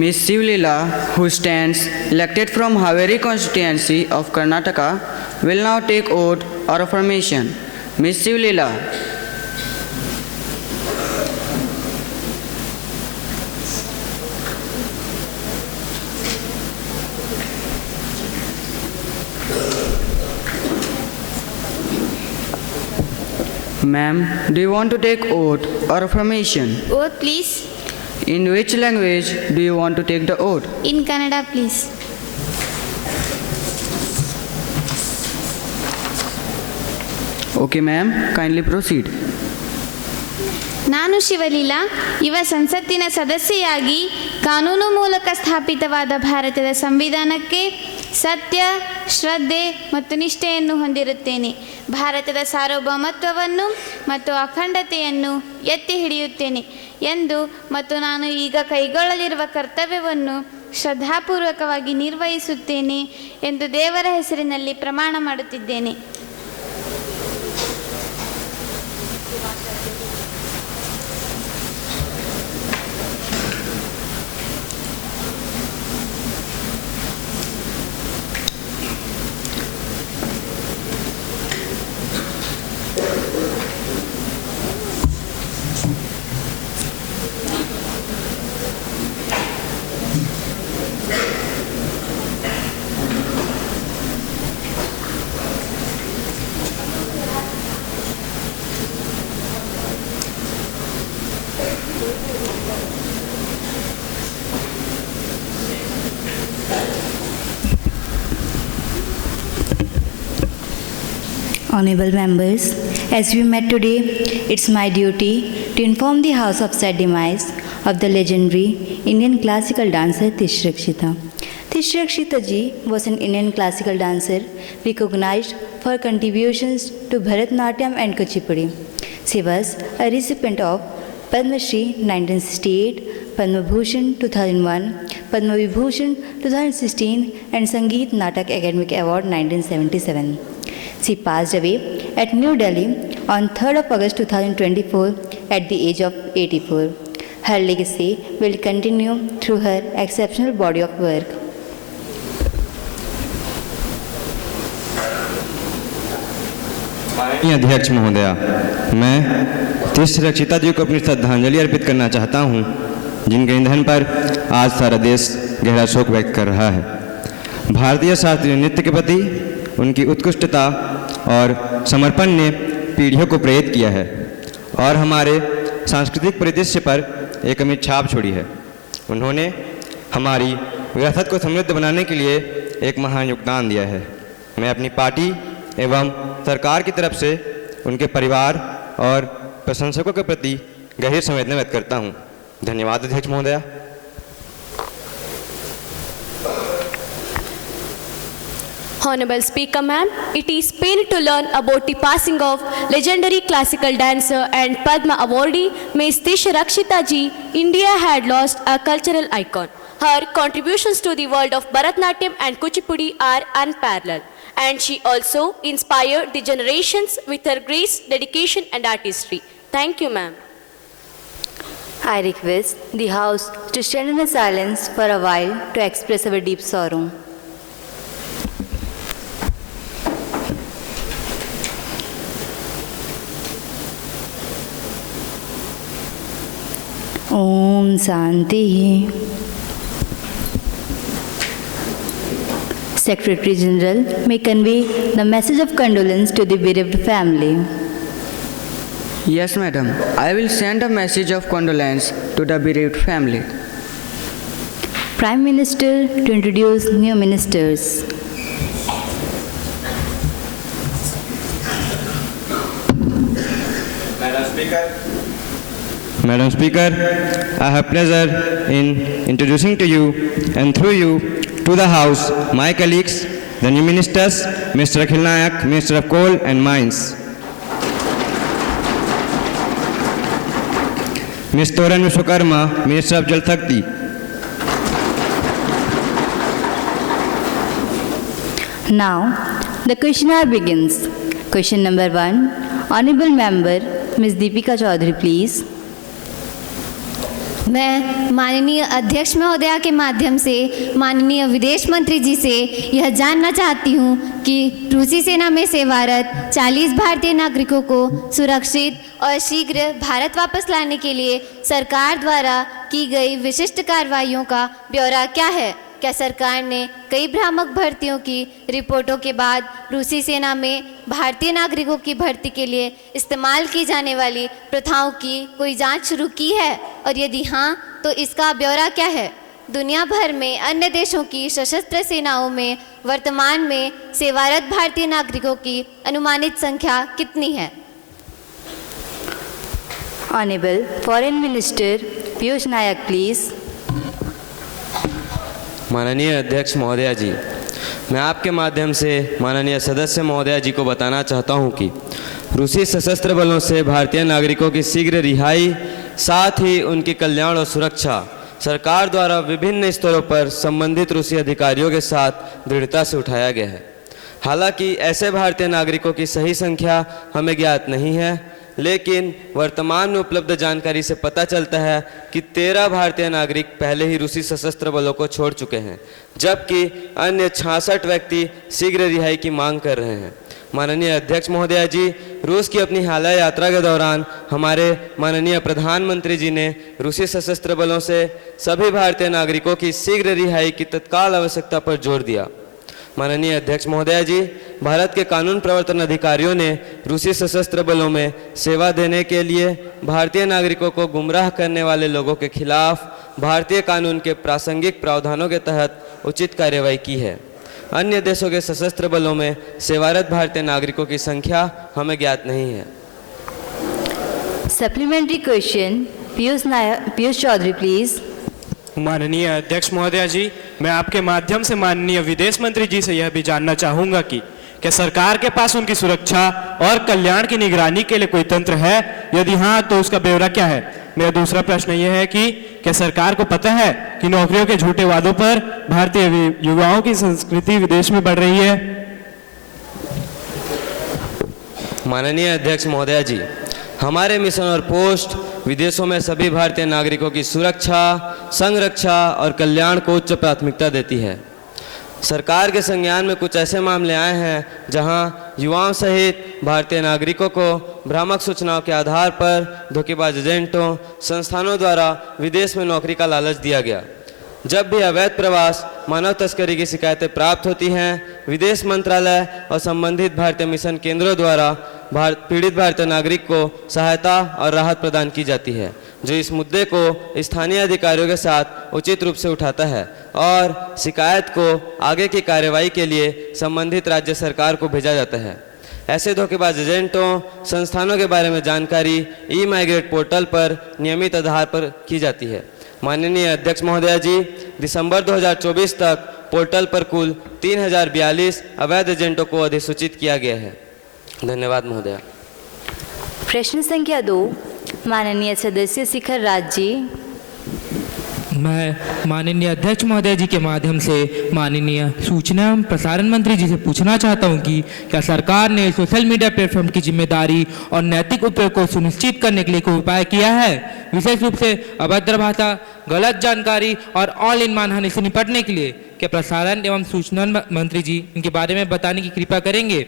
Miss Sivlila, who stands elected from Haveri constituency of Karnataka, will now take oath or affirmation. Miss Sivlila. Ma'am, do you want to take oath or affirmation? Oath, please. In which language do you want to take the oath? In Kannada, please. Okay, ma'am, kindly proceed. ನಾನು ಶಿವಲೀಲಾ ಯುವ ಸಂಸತ್ತಿನ ಸದಸ್ಯೆಯಾಗಿ ಕಾನೂನು ಮೂಲಕ ಸ್ಥಾಪಿತವಾದ ಭಾರತದ ಸಂವಿಧಾನಕ್ಕೆ ಸತ್ಯ, ಶ್ರದ್ಧೆ ಮತ್ತು ನಿಷ್ಠೆಯನ್ನು ಹೊಂದಿರುತ್ತೇನೆ. ಭಾರತದ ಸಾರ್ವಭೌಮತ್ವವನ್ನು ಮತ್ತು ಅಖಂಡತೆಯನ್ನು ಎತ್ತಿ ಹಿಡಿಯುತ್ತೇನೆ ಎಂದು ಮತ್ತು ನಾನು ಈಗ ಕೈಗೊಳ್ಳಲಿರುವ ಕರ್ತವ್ಯವನ್ನು ಶ್ರದ್ಧಾಪೂರ್ವಕವಾಗಿ ನಿರ್ವಹಿಸುತ್ತೇನೆ ಎಂದು ದೇವರ ಹೆಸರಿನಲ್ಲಿ ಪ್ರಮಾಣ ಮಾಡುತ್ತಿದ್ದೇನೆ. Honorable members, as we met today, it's my duty to inform the House of sad demise of the legendary Indian classical dancer Tish Rakshita. Tish Rakshita ji was an Indian classical dancer recognized for contributions to Bharatnatyam and Kuchipudi. She was a recipient of Padma Shri 1968, Padma Bhushan 2001, Padma Vibhushan 2016 and Sangeet Natak Academic Award 1977. She passed away at New Delhi on 3rd of August 2024 at the age of 84. Her legacy will continue through her exceptional body of work. माननीय अध्यक्ष महोदया, मैं तिश रक्षिता जी को अपनी श्रद्धांजलि अर्पित करना चाहता हूं, जिनके निधन पर आज सारा देश गहरा शोक व्यक्त कर रहा है। भारतीय शास्त्रीय नृत्य के प्रति उनकी उत्कृष्टता और समर्पण ने पीढ़ियों को प्रेरित किया है और हमारे सांस्कृतिक परिदृश्य पर एक अमिट छाप छोड़ी है। उन्होंने हमारी विरासत को समृद्ध बनाने के लिए एक महान योगदान दिया है। मैं अपनी पार्टी एवं सरकार की तरफ से उनके परिवार और प्रशंसकों के प्रति गहरी संवेदना व्यक्त करता हूँ। धन्यवाद अध्यक्ष महोदया। Honorable Speaker Ma'am, it is pain to learn about the passing of legendary classical dancer and Padma awardee Ms. Tish Rakshita ji. India had lost a cultural icon. Her contributions to the world of Bharatnatyam and Kuchipudi are unparalleled, and she also inspired the generations with her grace, dedication and artistry. Thank you, ma'am. I request the House to stand in silence for a while to express our deep sorrow. Om Shanti. Secretary General may convey the message of condolence to the bereaved family. Yes, madam. I will send a message of condolence to the bereaved family. Prime Minister to introduce new ministers. Madam Speaker, I have pleasure in introducing to you and through you to the House my colleagues, the new ministers, Mr. Akhil Nayak, Minister of Coal and Mines, Ms. Toran Vishwakarma, Minister of Jal Shakti, Now, the questionnaire begins. Question number 1. Honorable Member, Ms. Deepika Chaudhary, please. मैं माननीय अध्यक्ष महोदया के माध्यम से माननीय विदेश मंत्री जी से यह जानना चाहती हूँ कि रूसी सेना में सेवारत 40 भारतीय नागरिकों को सुरक्षित और शीघ्र भारत वापस लाने के लिए सरकार द्वारा की गई विशिष्ट कार्रवाइयों का ब्यौरा क्या है? क्या सरकार ने कई भ्रामक भर्तियों की रिपोर्टों के बाद रूसी सेना में भारतीय नागरिकों की भर्ती के लिए इस्तेमाल की जाने वाली प्रथाओं की कोई जांच शुरू की है, और यदि हाँ तो इसका ब्यौरा क्या है? दुनिया भर में अन्य देशों की सशस्त्र सेनाओं में वर्तमान में सेवारत भारतीय नागरिकों की अनुमानित संख्या कितनी है? Honourable foreign minister Piyush Nayak please. माननीय अध्यक्ष महोदया जी, मैं आपके माध्यम से माननीय सदस्य महोदया जी को बताना चाहता हूं कि रूसी सशस्त्र बलों से भारतीय नागरिकों की शीघ्र रिहाई, साथ ही उनकी कल्याण और सुरक्षा सरकार द्वारा विभिन्न स्तरों पर संबंधित रूसी अधिकारियों के साथ दृढ़ता से उठाया गया है। हालांकि ऐसे भारतीय नागरिकों की सही संख्या हमें ज्ञात नहीं है, लेकिन वर्तमान में उपलब्ध जानकारी से पता चलता है कि 13 भारतीय नागरिक पहले ही रूसी सशस्त्र बलों को छोड़ चुके हैं, जबकि अन्य 66 व्यक्ति शीघ्र रिहाई की मांग कर रहे हैं। माननीय अध्यक्ष महोदया जी, रूस की अपनी हालिया यात्रा के दौरान हमारे माननीय प्रधानमंत्री जी ने रूसी सशस्त्र बलों से सभी भारतीय नागरिकों की शीघ्र रिहाई की तत्काल आवश्यकता पर जोर दिया। माननीय अध्यक्ष महोदया जी, भारत के कानून प्रवर्तन अधिकारियों ने रूसी सशस्त्र बलों में सेवा देने के लिए भारतीय नागरिकों को गुमराह करने वाले लोगों के खिलाफ भारतीय कानून के प्रासंगिक प्रावधानों के तहत उचित कार्रवाई की है। अन्य देशों के सशस्त्र बलों में सेवारत भारतीय नागरिकों की संख्या हमें ज्ञात नहीं है। Supplementary question Piyush Chaudhary please. माननीय अध्यक्ष महोदया जी, मैं आपके माध्यम से माननीय विदेश मंत्री जी से यह भी जानना चाहूँगा कि क्या सरकार के पास उनकी सुरक्षा और कल्याण की निगरानी के लिए कोई तंत्र है? यदि हाँ तो उसका ब्यौरा क्या है? मेरा दूसरा प्रश्न यह है कि क्या सरकार को पता है कि नौकरियों के झूठे वादों पर भारतीय युवाओं की संस्कृति विदेश में बढ़ रही है? माननीय अध्यक्ष महोदया जी, हमारे मिशन और पोस्ट विदेशों में सभी भारतीय नागरिकों की सुरक्षा, संरक्षा और कल्याण को उच्च प्राथमिकता देती है। सरकार के संज्ञान में कुछ ऐसे मामले आए हैं जहां युवाओं सहित भारतीय नागरिकों को भ्रामक सूचनाओं के आधार पर धोखेबाज एजेंटों, संस्थानों द्वारा विदेश में नौकरी का लालच दिया गया। जब भी अवैध प्रवास, मानव तस्करी की शिकायतें प्राप्त होती हैं, विदेश मंत्रालय और संबंधित भारतीय मिशन केंद्रों द्वारा पीड़ित भारतीय नागरिक को सहायता और राहत प्रदान की जाती है, जो इस मुद्दे को स्थानीय अधिकारियों के साथ उचित रूप से उठाता है और शिकायत को आगे की कार्रवाई के लिए संबंधित राज्य सरकार को भेजा जाता है। ऐसे धोखेबाज एजेंटों, संस्थानों के बारे में जानकारी ई-माइग्रेट पोर्टल पर नियमित आधार पर की जाती है। माननीय अध्यक्ष महोदया जी, दिसंबर 2024 तक पोर्टल पर कुल 3042 अवैध एजेंटों को अधिसूचित किया गया है। धन्यवाद महोदया। प्रश्न संख्या 2 माननीय सदस्य शिखर राज जी। मैं माननीय अध्यक्ष महोदय जी के माध्यम से माननीय सूचना एवं प्रसारण मंत्री जी से पूछना चाहता हूं कि क्या सरकार ने सोशल मीडिया प्लेटफॉर्म की जिम्मेदारी और नैतिक उपयोग को सुनिश्चित करने के लिए कोई उपाय किया है? विशेष रूप से अभद्र भाषा, गलत जानकारी और ऑनलाइन मानहानि से निपटने के लिए क्या प्रसारण एवं सूचना मंत्री जी इनके बारे में बताने की कृपा करेंगे?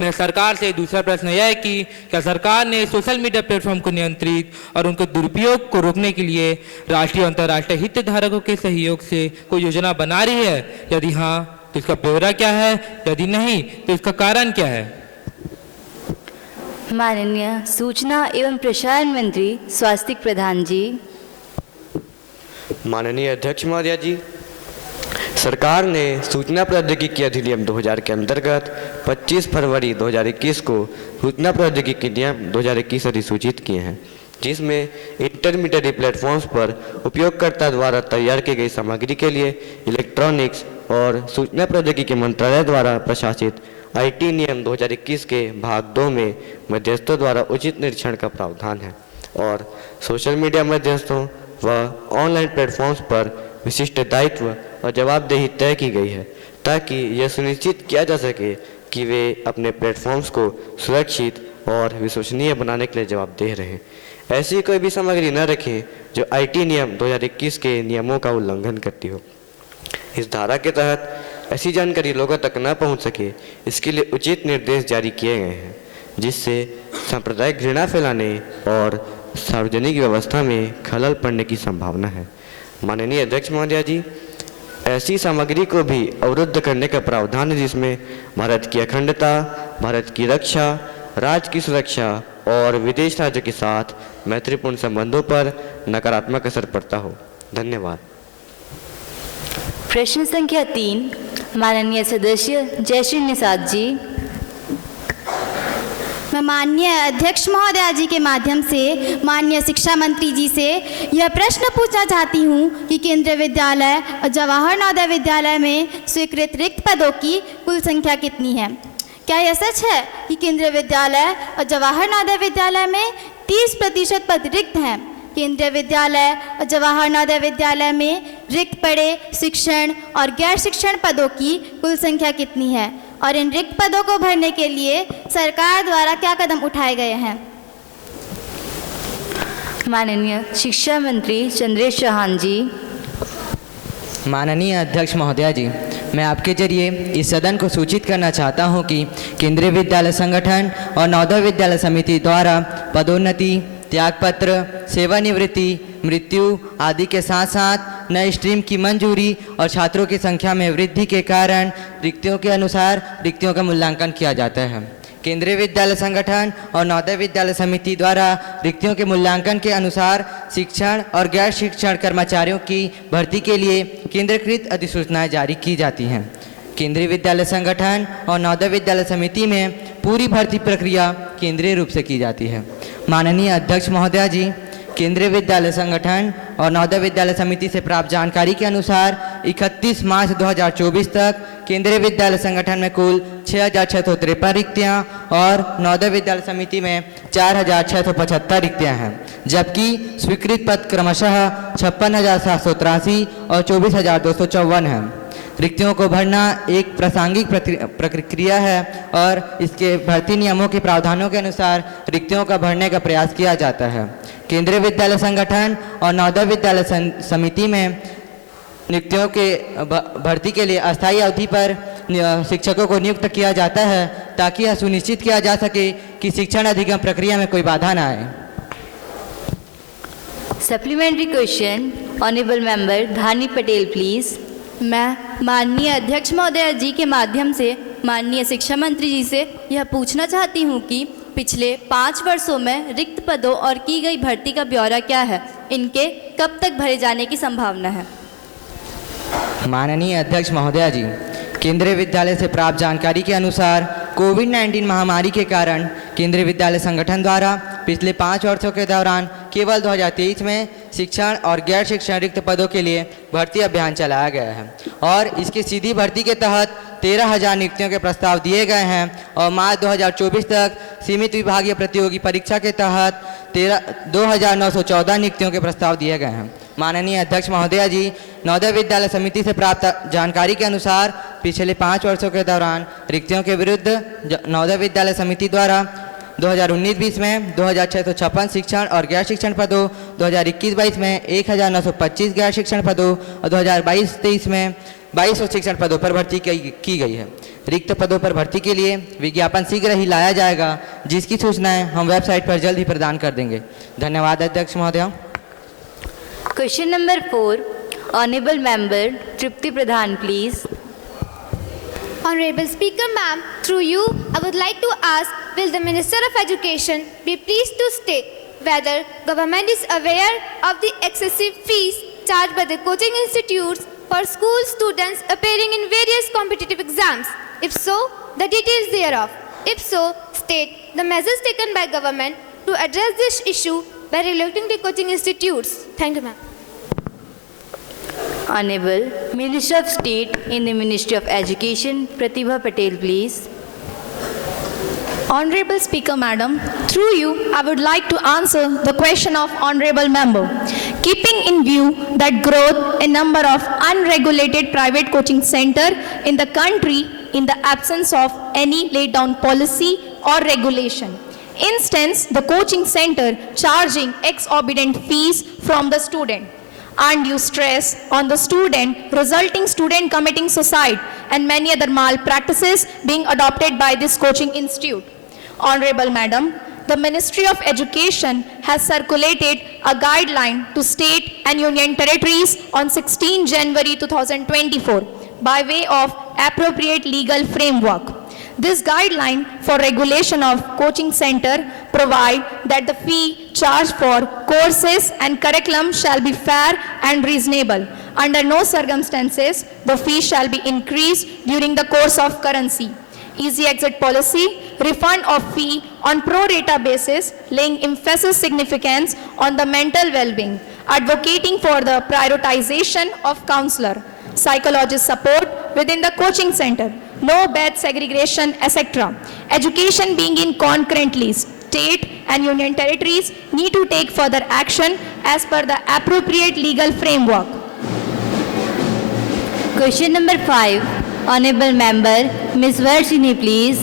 मेरा सरकार से दूसरा प्रश्न यह है कि क्या सरकार ने सोशल मीडिया प्लेटफॉर्म को नियंत्रित और उनके दुरुपयोग को रोकने के लिए राष्ट्रीय और अंतर्राष्ट्रीय हितधारकों के सहयोग से कोई योजना बना रही है? यदि हाँ तो इसका ब्यौरा क्या है? यदि नहीं तो इसका कारण क्या है? माननीय सूचना एवं प्रसारण मंत्री स्वास्तिक प्रधान जी। माननीय अध्यक्ष महोदया जी, सरकार ने सूचना प्रौद्योगिकी अधिनियम 2000 के अंतर्गत 25 फरवरी 2021 को सूचना प्रौद्योगिकी नियम 2021 अधिसूचित किए हैं, जिसमें इंटरमीडिएट प्लेटफॉर्म्स पर उपयोगकर्ता द्वारा तैयार की गई सामग्री के लिए इलेक्ट्रॉनिक्स और सूचना प्रौद्योगिकी मंत्रालय द्वारा प्रशासित आईटी नियम 2021 के भाग 2 में मध्यस्थों द्वारा उचित निरीक्षण का प्रावधान है और सोशल मीडिया मध्यस्थों व ऑनलाइन प्लेटफॉर्म्स पर विशिष्ट दायित्व और जवाबदेही तय की गई है, ताकि यह सुनिश्चित किया जा सके कि वे अपने प्लेटफॉर्म्स को सुरक्षित और विश्वसनीय बनाने के लिए जवाबदेह रहें। ऐसी कोई भी सामग्री न रखें जो आईटी नियम 2021 के नियमों का उल्लंघन करती हो। इस धारा के तहत ऐसी जानकारी लोगों तक न पहुंच सके, इसके लिए उचित निर्देश जारी किए गए हैं, जिससे सांप्रदायिक घृणा फैलाने और सार्वजनिक व्यवस्था में खलल पड़ने की संभावना है। माननीय अध्यक्ष महोदया जी, ऐसी सामग्री को भी अवरुद्ध करने का प्रावधान है, जिसमें भारत की अखंडता, भारत की रक्षा, राज्य की सुरक्षा और विदेश राज्यों के साथ मैत्रीपूर्ण संबंधों पर नकारात्मक असर पड़ता हो। धन्यवाद। प्रश्न संख्या 3, माननीय सदस्य जयश्री निषाद जी। मैं माननीय अध्यक्ष महोदया जी के माध्यम से माननीय शिक्षा मंत्री जी से यह प्रश्न पूछना चाहती हूँ कि केंद्रीय विद्यालय और जवाहर नवोदय विद्यालय में स्वीकृत रिक्त पदों की कुल संख्या कितनी है? क्या यह सच है कि केंद्रीय विद्यालय और जवाहर नवोदय विद्यालय में 30% पद रिक्त हैं? केंद्रीय विद्यालय और जवाहर नवोदय विद्यालय में रिक्त पड़े शिक्षण और गैर शिक्षण पदों की कुल संख्या कितनी है और इन रिक्त पदों को भरने के लिए सरकार द्वारा क्या कदम उठाए गए हैं? माननीय शिक्षा मंत्री चंद्रेश चौहान जी। माननीय अध्यक्ष महोदया जी, मैं आपके जरिए इस सदन को सूचित करना चाहता हूं कि केंद्रीय विद्यालय संगठन और नवोदय विद्यालय समिति द्वारा पदोन्नति, त्यागपत्र, सेवानिवृत्ति, मृत्यु आदि के साथ साथ नए स्ट्रीम की मंजूरी और छात्रों की संख्या में वृद्धि के कारण रिक्तियों के अनुसार रिक्तियों का मूल्यांकन किया जाता है। केंद्रीय विद्यालय संगठन और नवोदय विद्यालय समिति द्वारा रिक्तियों के मूल्यांकन के अनुसार शिक्षण और गैर शिक्षण कर्मचारियों की भर्ती के लिए केंद्रीकृत अधिसूचनाएं जारी की जाती हैं। केंद्रीय विद्यालय संगठन और नवोदय विद्यालय समिति में पूरी भर्ती प्रक्रिया केंद्रीय रूप से की जाती है। माननीय अध्यक्ष महोदया जी, केंद्रीय विद्यालय संगठन और नवोदय विद्यालय समिति से प्राप्त जानकारी के अनुसार 31 मार्च 2024 तक केंद्रीय विद्यालय संगठन में कुल 6,653 रिक्तियाँ और नवोदय विद्यालय समिति में 4,675 रिक्तियाँ हैं, जबकि स्वीकृत पद क्रमशः 56,783 और 24,254 हैं। रिक्तियों को भरना एक प्रासंगिक प्रक्रिया है और इसके भर्ती नियमों के प्रावधानों के अनुसार रिक्तियों का भरने का प्रयास किया जाता है। केंद्रीय विद्यालय संगठन और नवोदय विद्यालय समिति में रिक्तियों के भर्ती के लिए अस्थायी अवधि पर शिक्षकों को नियुक्त किया जाता है, ताकि यह सुनिश्चित किया जा सके कि शिक्षण अधिगम प्रक्रिया में कोई बाधा न आए। Supplementary question, honourable member Dhani Patel please. मैं माननीय अध्यक्ष महोदया जी के माध्यम से माननीय शिक्षा मंत्री जी से यह पूछना चाहती हूँ कि पिछले 5 वर्षों में रिक्त पदों और की गई भर्ती का ब्यौरा क्या है? इनके कब तक भरे जाने की संभावना है? माननीय अध्यक्ष महोदया जी, केंद्रीय विद्यालय से प्राप्त जानकारी के अनुसार कोविड-19 महामारी के कारण केंद्रीय विद्यालय संगठन द्वारा पिछले 5 वर्षों के दौरान केवल 2023 में शिक्षण और गैर शिक्षण रिक्त पदों के लिए भर्ती अभियान चलाया गया है और इसकी सीधी भर्ती के तहत 13,000 नियुक्तियों के प्रस्ताव दिए गए हैं और मार्च 2024 तक सीमित विभागीय प्रतियोगी परीक्षा के तहत 2,914 नियुक्तियों के प्रस्ताव दिए गए हैं। माननीय अध्यक्ष महोदया जी, नवोदय विद्यालय समिति से प्राप्त जानकारी के अनुसार पिछले 5 वर्षों के दौरान रिक्तियों के विरुद्ध नवोदय विद्यालय समिति द्वारा 2019-20 में 2,656 शिक्षण और गैर शिक्षण पदों, 2021-22 में 1,925 गैर शिक्षण पदों और 2022-23 में 2200 शिक्षण पदों पर भर्ती की गई है। रिक्त पदों पर भर्ती के लिए विज्ञापन शीघ्र ही लाया जाएगा, जिसकी सूचनाएं हम वेबसाइट पर जल्द ही प्रदान कर देंगे। धन्यवाद अध्यक्ष महोदया। Question number 4, honourable member Tripti Pradhan please. Honorable Speaker Ma'am, through you, I would like to ask, will the Minister of Education be pleased to state whether government is aware of the excessive fees charged by the coaching institutes for school students appearing in various competitive exams? If so, the details thereof. If so, state the measures taken by government to address this issue by regulating the coaching institutes. Thank you, ma'am. Honorable Minister of State in the Ministry of Education, Pratibha Patel, please. Honorable Speaker Madam, through you I would like to answer the question of Honorable Member. Keeping in view that growth in number of unregulated private coaching center in the country in the absence of any laid down policy or regulation, Instance, the coaching center charging exorbitant fees from the student. Undue stress on the student, resulting student committing suicide, and many other malpractices being adopted by this coaching institute. Honorable Madam, the Ministry of Education has circulated a guideline to state and union territories on 16 January 2024 by way of appropriate legal framework. This guideline for regulation of coaching center provide that the fee charged for courses and curriculum shall be fair and reasonable. Under no circumstances, the fee shall be increased during the course of currency. Easy exit policy, refund of fee on pro rata basis, laying emphasis significance on the mental well-being, advocating for the prioritization of counselor, psychologist support within the coaching center, no bad segregation, etc. Education being in concurrently, state and union territories need to take further action as per the appropriate legal framework. Question number 5. Honorable Member, Ms. Varshini, please.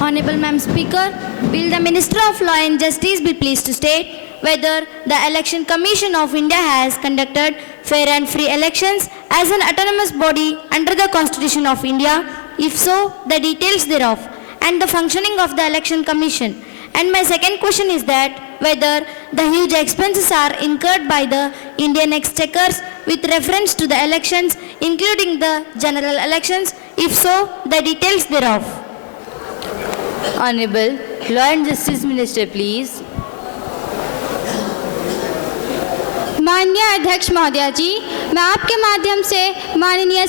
Honorable Madam Speaker, will the Minister of Law and Justice be pleased to state whether the Election Commission of India has conducted fair and free elections as an autonomous body under the Constitution of India? If so, the details thereof and the functioning of the Election Commission. And my second question is that whether the huge expenses are incurred by the Indian exchequers with reference to the elections, including the general elections. If so, the details thereof. Honorable Law and Justice Minister, please. माननीय अध्यक्ष महोदया जी, मैं आपके माध्यम से माननीय